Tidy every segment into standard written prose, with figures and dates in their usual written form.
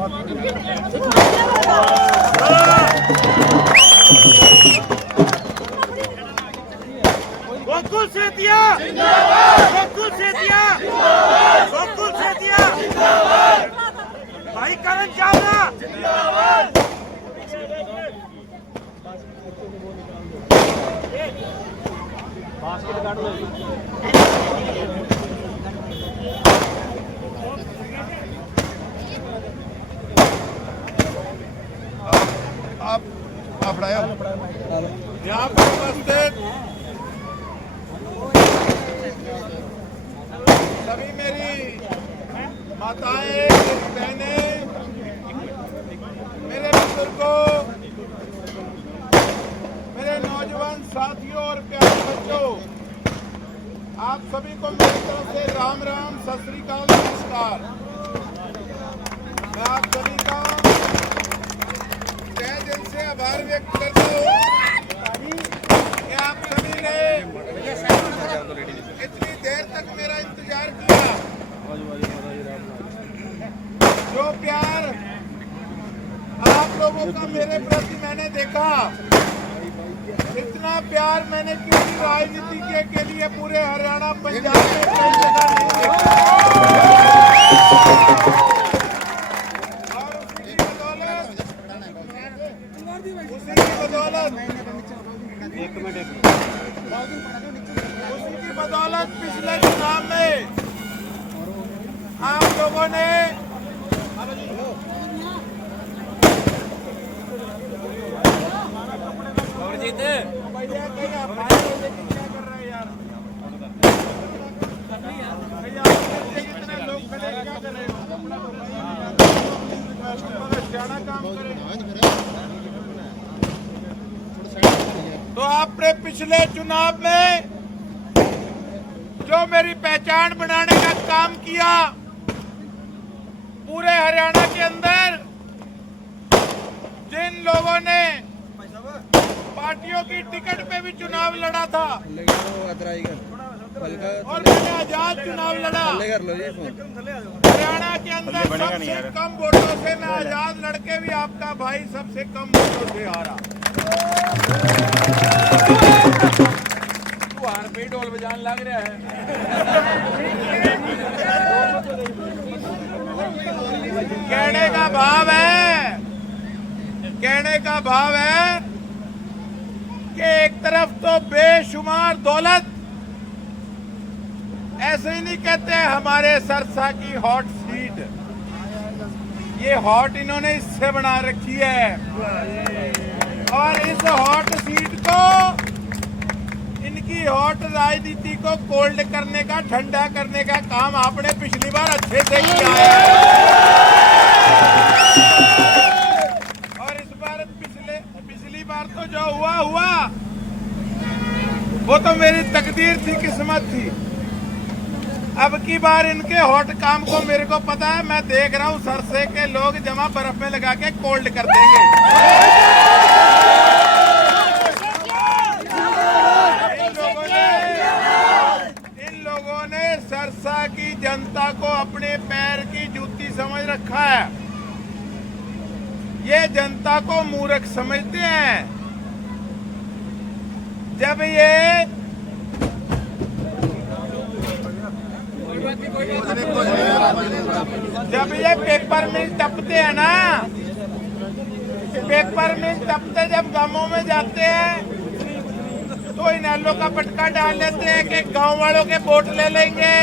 गोकुल सेतिया जिंदाबाद, गोकुल सेतिया जिंदाबाद, गोकुल सेतिया जिंदाबाद, भाई करण चावला जिंदाबाद। आप बढ़ाया यहाँ पर उपस्थित सभी मेरी माताएं, बहनें, मेरे बुजुर्गों, मेरे नौजवान साथियों और प्यारे बच्चों, आप सभी को मेरी तरफ से राम राम, सत श्री अकाल, नमस्कार। मैं आप सभी का तहे दिल से आभार व्यक्त करता हूँ कि आप सभी ने इतनी देर तक मेरा इंतजार किया। जो प्यार आप लोगों का मेरे प्रति मैंने देखा, इतना प्यार मैंने किसी राजनीति के लिए पूरे हरियाणा पंजाब में कई जगह नहीं देखा। और उसी की बदौलत पिछले चुनाव में आप लोगों ने भैया क्या कर रहे हैं यार, कितने लोग खड़े क्या कर रहे हो, काम करें। तो आपने पिछले चुनाव में जो मेरी पहचान बनाने का काम किया, पूरे हरियाणा के अंदर जिन लोगों ने पार्टियों की टिकट पे भी चुनाव लड़ा था और मैंने आजाद चुनाव लड़ा, हरियाणा के अंदर सबसे कम वोटों से मैं आजाद लड़के भी आपका भाई सबसे कम वोटों से हारा। तू हार पे ढोल बजाने लग रहा है। कहने का भाव है कि एक तरफ तो बेशुमार दौलत, ऐसे ही नहीं कहते हमारे सरसा की हॉट सीट, ये हॉट इन्होंने इससे बना रखी है। और इस हॉट सीट को, इनकी हॉट राजनीति को कोल्ड करने का, ठंडा करने का काम आपने पिछली बार अच्छे से किया है। और इस बार पिछली बार तो जो हुआ वो तो मेरी तकदीर थी, किस्मत थी। अब की बार इनके हॉट काम को मेरे को पता है, मैं देख रहा हूँ सरसे के लोग जमा बर्फ में लगा के कोल्ड कर देंगे। इन लोगों ने सरसा की जनता को अपने पैर की जूती समझ रखा है। ये जनता को मूर्ख समझते हैं। जब ये पेपर मिल टपते हैं ना, पेपर मिल टपते जब गांवों में जाते हैं तो इनेलो का पटका डाल लेते हैं कि गांव वालों के वोट ले लेंगे।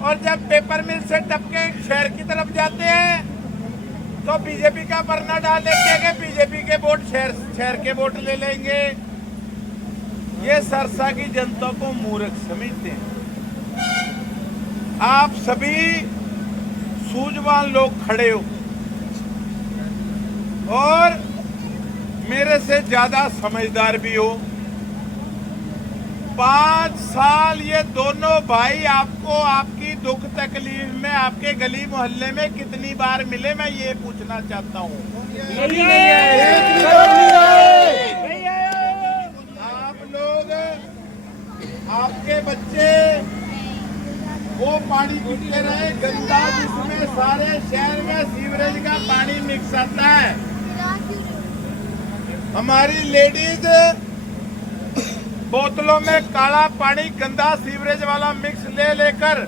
और जब पेपर मिल से टपके शहर की तरफ जाते हैं तो बीजेपी का परना डाल लेते हैं कि बीजेपी के वोट शहर के वोट ले लेंगे। ये सरसा की जनता को मूर्ख समझते हैं। आप सभी सूझवान लोग खड़े हो और मेरे से ज्यादा समझदार भी हो। 5 साल ये दोनों भाई आपको आपकी दुख तकलीफ में आपके गली मोहल्ले में कितनी बार मिले, मैं ये पूछना चाहता हूँ। आप लोग, आपके बच्चे वो पानी पीते रहे गंदा, जिसमें सारे शहर में सीवरेज हमारी लेडीज बोतलों में काला पानी गंदा सीवरेज वाला मिक्स ले लेकर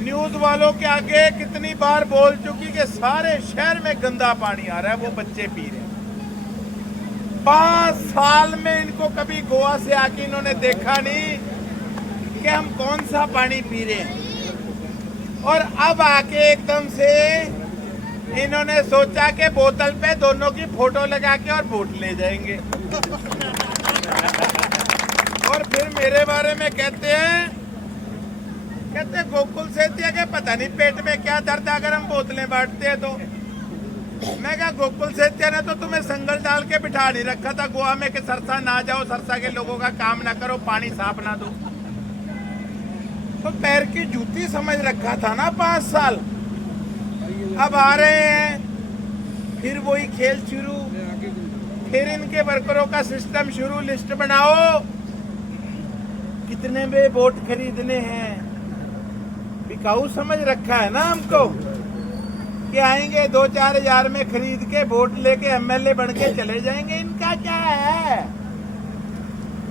न्यूज वालों के आगे कितनी बार बोल चुकी कि सारे शहर में गंदा पानी आ रहा है, वो बच्चे पी रहे हैं। 5 साल में इनको कभी गोवा से आके इन्होंने देखा नहीं कि हम कौन सा पानी पी रहे हैं, और अब आके एकदम से इन्होंने सोचा कि बोतल पे दोनों की फोटो लगा के और वोट ले जाएंगे। और फिर मेरे बारे में कहते गोकुल सेतिया के पता नहीं पेट में क्या दर्द अगर हम बोतलें बांटते हैं तो। मैं कहा गोकुल सेतिया ने तो तुम्हें संगल डाल के बिठा नहीं रखा था गोवा में कि सरसा ना जाओ, सरसा के लोगों का काम ना करो, पानी साफ ना दो। तो पैर की जूती समझ रखा था ना 5 साल। अब आ रहे हैं फिर वही खेल शुरू, फिर इनके वर्करों का सिस्टम शुरू, लिस्ट बनाओ कितने में वोट खरीदने हैं। बिकाऊ समझ रखा है ना हमको कि आएंगे 2-4 हजार में खरीद के वोट लेके एमएलए बन के चले जाएंगे। इनका क्या है,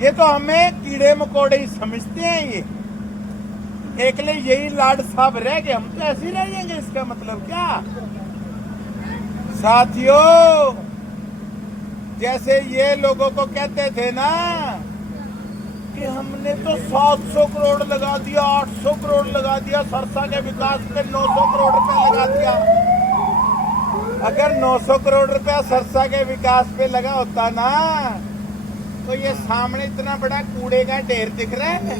ये तो हमें कीड़े मकोड़े ही समझते हैं। ये एकले यही लाड साहब रह गए, हम तो ऐसे ही रह जाएंगे, इसका मतलब क्या। साथियों, जैसे ये लोगों को कहते थे ना कि हमने तो 700 करोड़ लगा दिया, 800 करोड़ लगा दिया, सरसा के विकास पे 900 करोड़ रुपया लगा दिया। अगर 900 करोड़ रुपया सरसा के विकास पे लगा होता ना तो ये सामने इतना बड़ा कूड़े का ढेर दिख रहा है,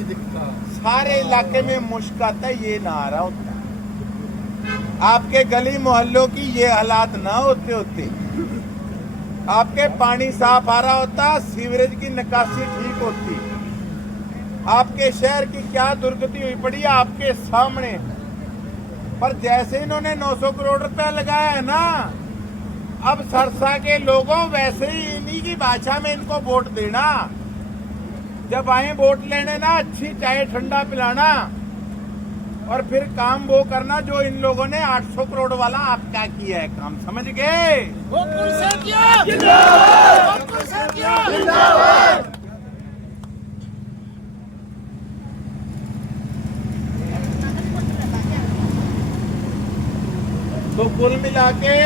सारे इलाके में मुश्क आता है, ये ना आ रहा होता। आपके गली मोहल्लों की ये हालात ना होते, आपके पानी साफ आ रहा होता, सीवरेज की निकासी ठीक होती। आपके शहर की क्या दुर्गति हुई पड़ी है आपके सामने। पर जैसे इन्होंने 900 करोड़ रुपया लगाया है ना, अब सरसा के लोगों वैसे ही इन्हीं की भाषा में इनको वोट देना। जब आए वोट लेने ना, अच्छी चाय ठंडा पिलाना और फिर काम वो करना जो इन लोगों ने 800 करोड़ वाला आप क्या किया है काम, समझ गए। तो कुल मिला के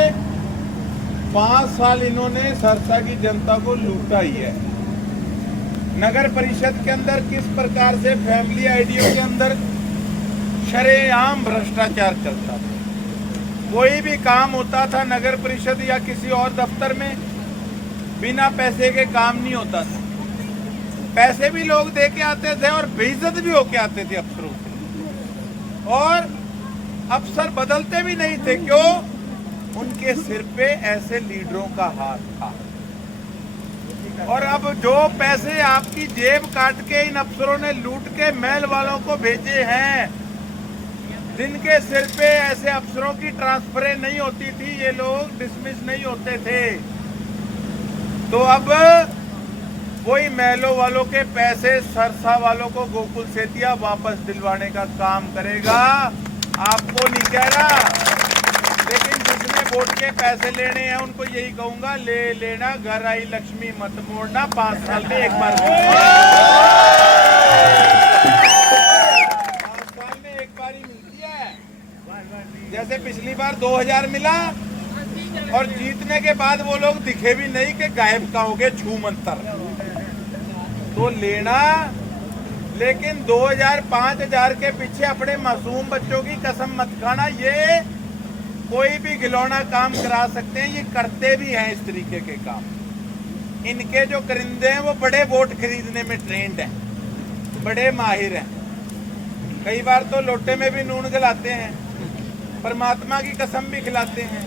5 साल इन्होंने सरसा की जनता को लूटा ही है। नगर परिषद के अंदर किस प्रकार से फैमिली आईडीओ के अंदर शरेआम भ्रष्टाचार चलता था। कोई भी काम होता था नगर परिषद या किसी और दफ्तर में, बिना पैसे के काम नहीं होता था। पैसे भी लोग दे के आते थे और बेइज्जत भी होके आते थे अफसरों से, और अफसर बदलते भी नहीं थे। क्यों? उनके सिर पे ऐसे लीडरों का हाथ था। और अब जो पैसे आपकी जेब काट के इन अफसरों ने लूट के महल वालों को भेजे हैं, जिनके सिर पे ऐसे अफसरों की ट्रांसफरें नहीं होती थी, ये लोग डिसमिस नहीं होते थे, तो अब वही महलों वालों के पैसे सरसा वालों को गोकुल सेतिया वापस दिलवाने का काम करेगा। आपको नहीं कह रहा, लेकिन जिसने वोट के पैसे लेने हैं उनको यही कहूंगा, ले लेना, घर आई लक्ष्मी मत मोड़ना, 5 साल में एक बार 5 साल में एक बार ही मिलती है। जैसे पिछली बार 2000 मिला और जीतने के बाद वो लोग दिखे भी नहीं कि गायब का हो गए छू मंतर, तो लेना। लेकिन 2000-5000 के पीछे अपने मासूम बच्चों की कसम मत खाना। ये कोई भी घिलौना काम करा सकते हैं, ये करते भी हैं इस तरीके के काम। इनके जो करिंदे हैं वो बड़े वोट खरीदने में ट्रेंड हैं, बड़े माहिर हैं। कई बार तो लोटे में भी नून गलाते हैं, परमात्मा की कसम भी खिलाते हैं।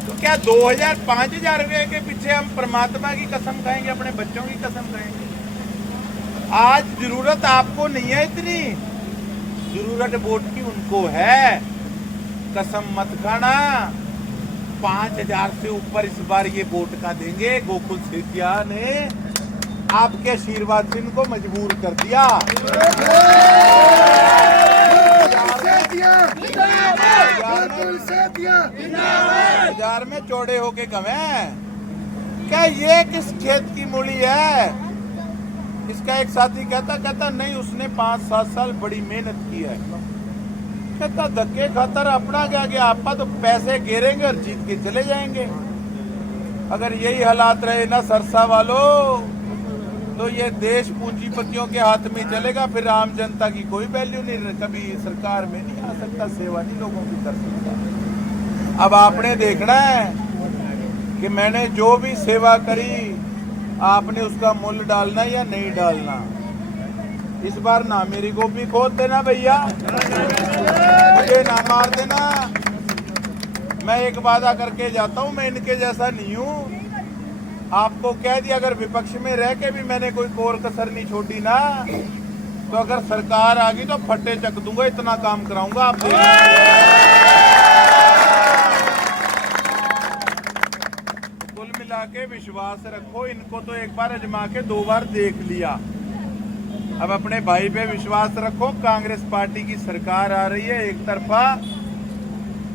तो क्या 2000-5000 रुपए के पीछे हम परमात्मा की कसम खाएंगे, अपने बच्चों की कसम खाएंगे? आज जरूरत आपको नहीं है इतनी, जरूरत वोट की उनको है। कसम मत खाना, 5000 से ऊपर इस बार ये वोट का देंगे। गोकुल सेतिया ने आपके आशीर्वाद से इनको मजबूर कर दिया। बाजार में चौड़े होके गए, क्या ये किस खेत की मूली है? इसका एक साथी कहता नहीं, उसने 5-7 साल बड़ी मेहनत की है। कहता धक्के खातर अपना क्या गया, आपका तो पैसे गिरेंगे और जीत के चले जाएंगे। अगर यही हालात रहे ना सरसा वालों, तो ये देश पूंजीपतियों के हाथ में चलेगा, फिर आम जनता की कोई वैल्यू नहीं, कभी सरकार में नहीं आ सकता, सेवा नहीं लोगों की कर सकता। अब आपने देखना है कि मैंने जो भी सेवा करी आपने उसका मूल्य डालना या नहीं डालना। इस बार ना मेरी गोभी खोद देना भैया, मुझे ना मार देना। मैं एक वादा करके जाता हूं, मैं इनके जैसा नहीं हूं। आपको कह दिया, अगर विपक्ष में रह के भी मैंने कोई कोर कसर नहीं छोड़ी ना, तो अगर सरकार आ गई तो फट्टे चक दूंगा, इतना काम कराऊंगा आप कुल मिला के विश्वास रखो। इनको तो एक बार आजमा के 2 बार देख लिया, अब अपने भाई पे विश्वास रखो। कांग्रेस पार्टी की सरकार आ रही है, एक तरफा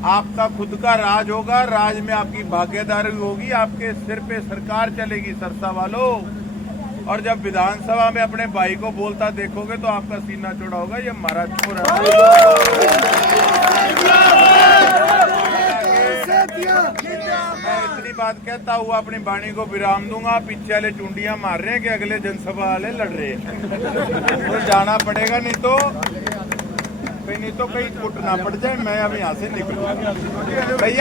आपका खुद का राज होगा, राज में आपकी भागीदारी होगी, आपके सिर पे सरकार चलेगी सरसा वालों। और जब विधानसभा में अपने भाई को बोलता देखोगे तो आपका सीना चौड़ा होगा, ये हमारा छोरा मैं इतनी बात कहता हुआ अपनी वाणी को विराम दूंगा। पीछे वाले चुंडियां मार रहे हैं कि अगले जनसभा वाले लड़ रहे हैं, तो जाना पड़ेगा, नहीं तो कहीं कुट ना पड़ जाए। मैं अब यहाँ से निकलूंगा भैया।